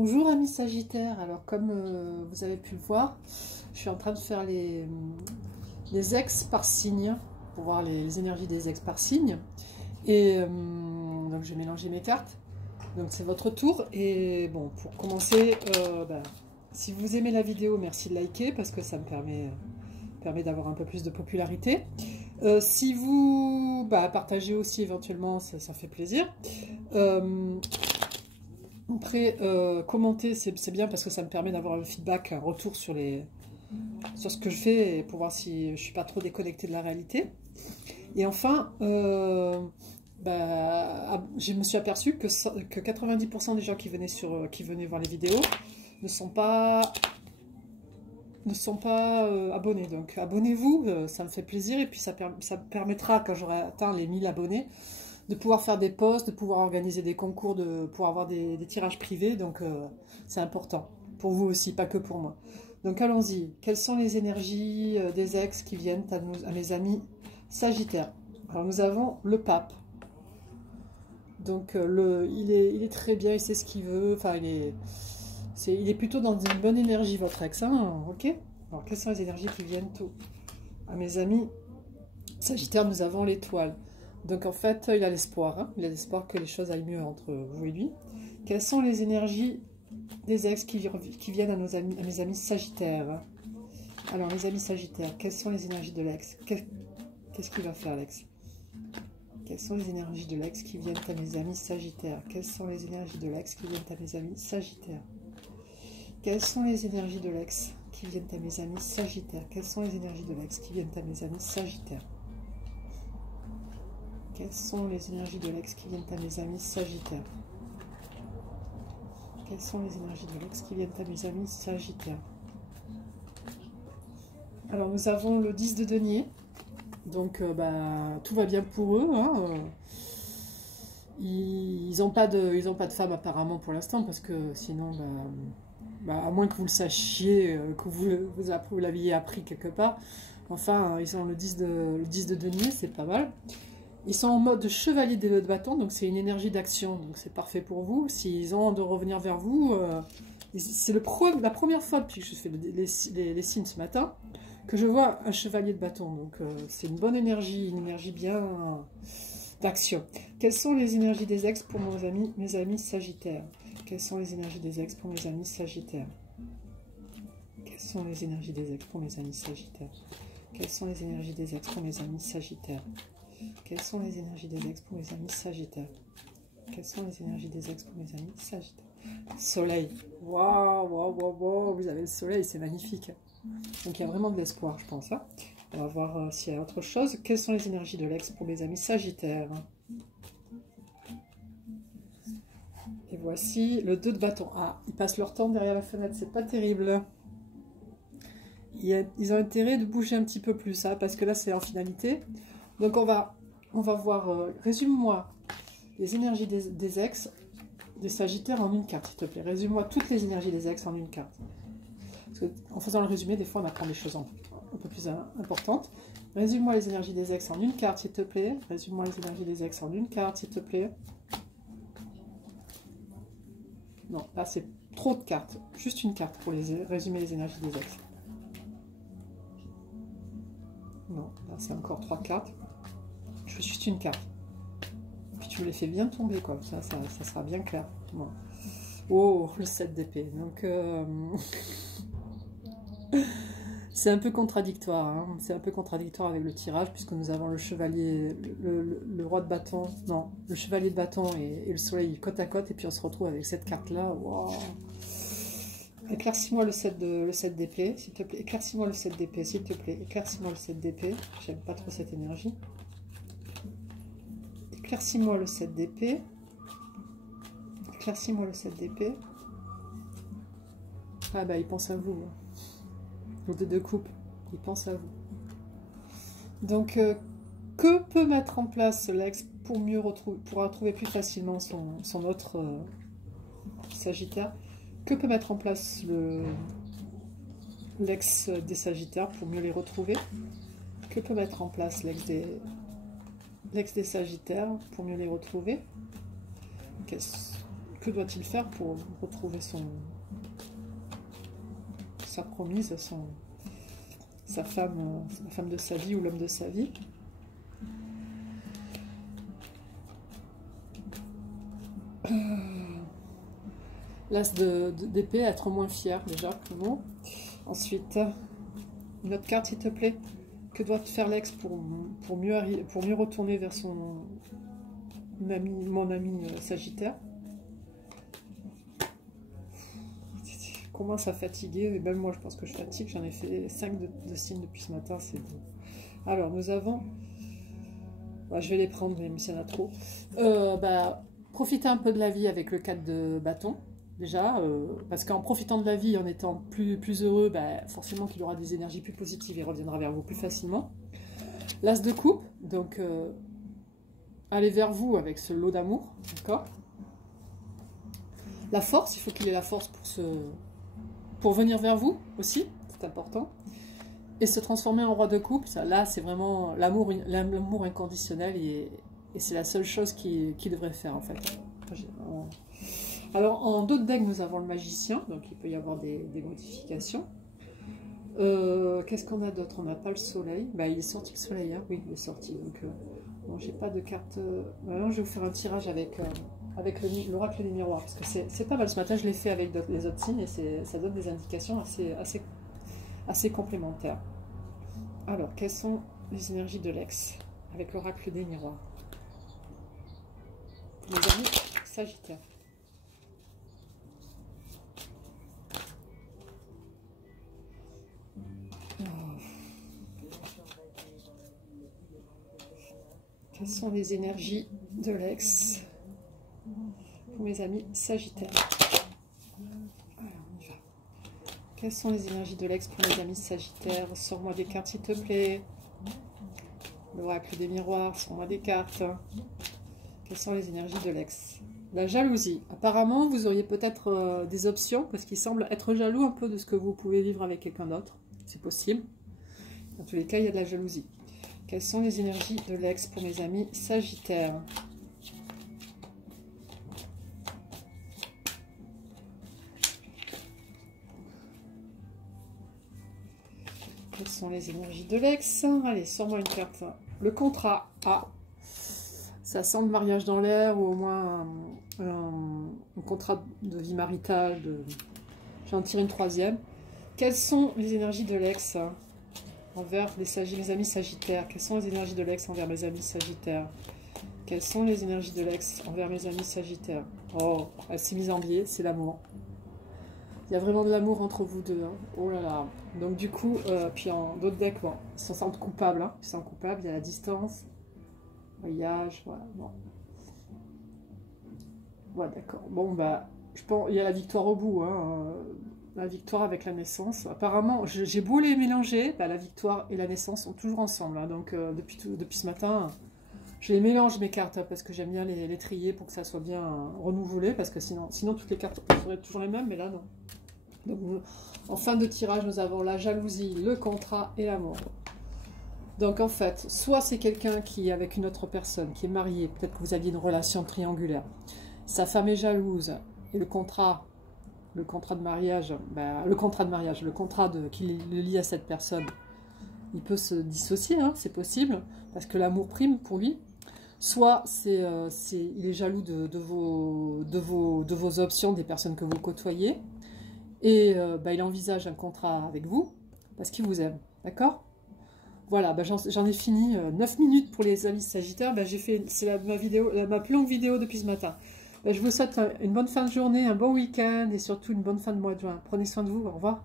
Bonjour amis Sagittaires, alors comme vous avez pu le voir, je suis en train de faire les ex par signe, pour voir les énergies des ex par signe. Et donc j'ai mélangé mes cartes, donc c'est votre tour. Et bon, pour commencer, si vous aimez la vidéo, merci de liker, parce que ça me permet d'avoir un peu plus de popularité. Si vous partagez aussi éventuellement, ça fait plaisir. Après, commenter, c'est bien parce que ça me permet d'avoir un feedback, un retour sur ce que je fais et pour voir si je ne suis pas trop déconnectée de la réalité. Et enfin, je me suis aperçue que 90% des gens qui venaient voir les vidéos ne sont pas abonnés. Donc abonnez-vous, ça me fait plaisir et puis ça permettra, quand j'aurai atteint les 1000 abonnés, de pouvoir faire des posts, de pouvoir organiser des concours, pour avoir des tirages privés. Donc c'est important, pour vous aussi, pas que pour moi. Donc allons-y. Quelles sont les énergies des ex qui viennent à mes amis Sagittaires? Alors nous avons le pape. Donc il est très bien, il sait ce qu'il veut. Enfin, il est plutôt dans une bonne énergie, votre ex. Hein, ok. Alors quelles sont les énergies qui viennent à mes amis Sagittaires? Nous avons l'étoile. Donc en fait, il a l'espoir. Hein, il a l'espoir que les choses aillent mieux entre vous et lui. Quelles sont les énergies des ex qui viennent à mes amis Sagittaires? Alors les amis Sagittaires, quelles sont les énergies de l'ex? Qu'est-ce qu'il va faire l'ex? Quelles sont les énergies de l'ex qui viennent à mes amis Sagittaires? Quelles sont les énergies de l'ex qui viennent à mes amis Sagittaires? Quelles sont les énergies de l'ex qui viennent à mes amis Sagittaires? Quelles sont les énergies de l'ex qui viennent à mes amis Sagittaires? Quelles sont les énergies de l'ex qui viennent à mes amis Sagittaires? Quelles sont les énergies de l'ex qui viennent à mes amis Sagittaires? Alors nous avons le 10 de denier. Donc tout va bien pour eux. Hein. Ils n'ont pas de femme apparemment pour l'instant, parce que sinon, à moins que vous le sachiez, que vous l'aviez appris quelque part. Enfin, ils ont le 10 de denier, c'est pas mal. Ils sont en mode chevalier de bâton, donc c'est une énergie d'action, donc c'est parfait pour vous. S'ils ont de revenir vers vous, c'est la première fois depuis que je fais les signes ce matin, que je vois un chevalier de bâton. Donc c'est une bonne énergie, une énergie bien d'action. Quelles sont les énergies des ex pour mes amis Sagittaires? Quelles sont les énergies des ex pour mes amis Sagittaires? Quelles sont les énergies des ex pour mes amis Sagittaires? Quelles sont les énergies des ex pour mes amis Sagittaires? Quelles sont les énergies des ex pour mes amis Sagittaires? Quelles sont les énergies des ex pour mes amis Sagittaires? Soleil. Waouh, waouh, waouh, waouh, vous avez le soleil, c'est magnifique. Donc il y a vraiment de l'espoir, je pense. Hein. On va voir s'il y a autre chose. Quelles sont les énergies de l'ex pour mes amis Sagittaires? Et voici le 2 de bâton. Ah, ils passent leur temps derrière la fenêtre, c'est pas terrible. Ils ont intérêt de bouger un petit peu plus, hein, parce que là c'est en finalité. Donc on va voir, résume-moi les énergies des ex, des Sagittaires en une carte, s'il te plaît. Résume-moi toutes les énergies des ex en une carte. Parce qu'en faisant le résumé, des fois on apprend des choses un peu plus importantes. Résume-moi les énergies des ex en une carte, s'il te plaît. Résume-moi les énergies des ex en une carte, s'il te plaît. Non, là c'est trop de cartes. Juste une carte pour résumer les énergies des ex. Non, là c'est encore 3 cartes. Je veux juste une carte. Puis tu me les fais bien tomber, quoi. Ça sera bien clair. Bon. Oh, le 7 d'épée. Donc, c'est un peu contradictoire. Hein. C'est un peu contradictoire avec le tirage, puisque nous avons le chevalier, le roi de bâton. Non, le chevalier de bâton et le soleil côte à côte. Et puis on se retrouve avec cette carte-là. Wow. Éclaircis-moi le 7 d'épée, s'il te plaît. Éclaircis-moi le 7 d'épée, s'il te plaît. Éclaircis-moi le 7 d'épée. J'aime pas trop cette énergie. Éclaircis-moi le 7 d'épée. Éclaircis-moi le 7 d'épée. Ah bah, il pense à vous. Le 2 de coupe, il pense à vous. Donc, que peut mettre en place l'ex pour retrouver plus facilement son autre Sagittaire? Que peut mettre en place l'ex des Sagittaires pour mieux les retrouver? Que peut mettre en place l'ex des Sagittaires pour mieux les retrouver? Que doit-il faire pour retrouver sa promise, sa femme, la femme de sa vie ou l'homme de sa vie? L'as d'épée, être moins fier déjà, bon. Ensuite, une autre carte s'il te plaît. Que doit faire l'ex pour mieux retourner vers mon ami Sagittaire? Commence à fatiguer, et même moi je pense que je fatigue, j'en ai fait 5 de signes depuis ce matin, c'est bon. Alors nous avons, je vais les prendre mais il y en a trop. Profiter un peu de la vie avec le 4 de bâton, déjà, parce qu'en profitant de la vie, en étant plus heureux, forcément qu'il aura des énergies plus positives et reviendra vers vous plus facilement. L'as de coupe, donc aller vers vous avec ce lot d'amour, d'accord. La force, il faut qu'il ait la force pour venir vers vous aussi, c'est important. Et se transformer en roi de coupe, là c'est vraiment l'amour inconditionnel et c'est la seule chose qu'il devrait faire en fait. Alors en d'autres decks nous avons le magicien, donc il peut y avoir des modifications. Qu'est-ce qu'on a d'autre? On n'a pas le soleil, il est sorti le soleil, hein. Oui il est sorti, donc bon, j'ai pas de carte. Maintenant je vais vous faire un tirage avec l'oracle des miroirs, parce que c'est pas mal. Ce matin je l'ai fait avec les autres signes et ça donne des indications assez complémentaires. Alors, quelles sont les énergies de l'ex avec l'oracle des miroirs? Les amis Sagittaire. Quelles sont les énergies de l'ex pour mes amis Sagittaire? Alors, on y va. Quelles sont les énergies de l'ex pour mes amis Sagittaires? Sors-moi des cartes, s'il te plaît. L'oracle des miroirs, sors-moi des cartes. Quelles sont les énergies de l'ex? La jalousie. Apparemment, vous auriez peut-être des options, parce qu'il semble être jaloux un peu de ce que vous pouvez vivre avec quelqu'un d'autre. C'est possible. Dans tous les cas, il y a de la jalousie. Quelles sont les énergies de l'ex pour mes amis Sagittaires? Quelles sont les énergies de l'ex? Allez, sors-moi une carte. Le contrat. Ah, ça sent le mariage dans l'air, ou au moins un contrat de vie maritale. J'en tire une troisième. Quelles sont les énergies de l'ex envers mes amis Sagittaires? Quelles sont les énergies de l'ex envers mes amis Sagittaires? Quelles sont les énergies de l'ex envers mes amis Sagittaires? Oh, elle s'est mise en biais, c'est l'amour. Il y a vraiment de l'amour entre vous deux. Hein. Oh là là. Donc du coup, puis en d'autres decks, bon, ils se sentent coupables. Hein. Ils se sentent coupables, il y a la distance. Voyage, voilà. Bon. Ouais, d'accord. Bon, je pense il y a la victoire au bout. Hein. La victoire avec la naissance. Apparemment, j'ai beau les mélanger, la victoire et la naissance sont toujours ensemble. Hein. Donc depuis ce matin, je les mélange mes cartes, hein, parce que j'aime bien les trier pour que ça soit bien renouvelé, parce que sinon toutes les cartes seraient toujours les mêmes, mais là non. Donc, en fin de tirage, nous avons la jalousie, le contrat et l'amour. Donc en fait, soit c'est quelqu'un qui est avec une autre personne, qui est marié, peut-être que vous aviez une relation triangulaire, sa femme est jalouse, et le contrat de mariage, le contrat qui le lie à cette personne, il peut se dissocier, hein, c'est possible, parce que l'amour prime pour lui. Soit il est jaloux de vos options, des personnes que vous côtoyez, et il envisage un contrat avec vous, parce qu'il vous aime, d'accord? Voilà, j'en ai fini, 9 minutes pour les amis Sagittaires, c'est ma plus longue vidéo depuis ce matin. Je vous souhaite une bonne fin de journée, un bon week-end, et surtout une bonne fin de mois de juin. Prenez soin de vous, au revoir.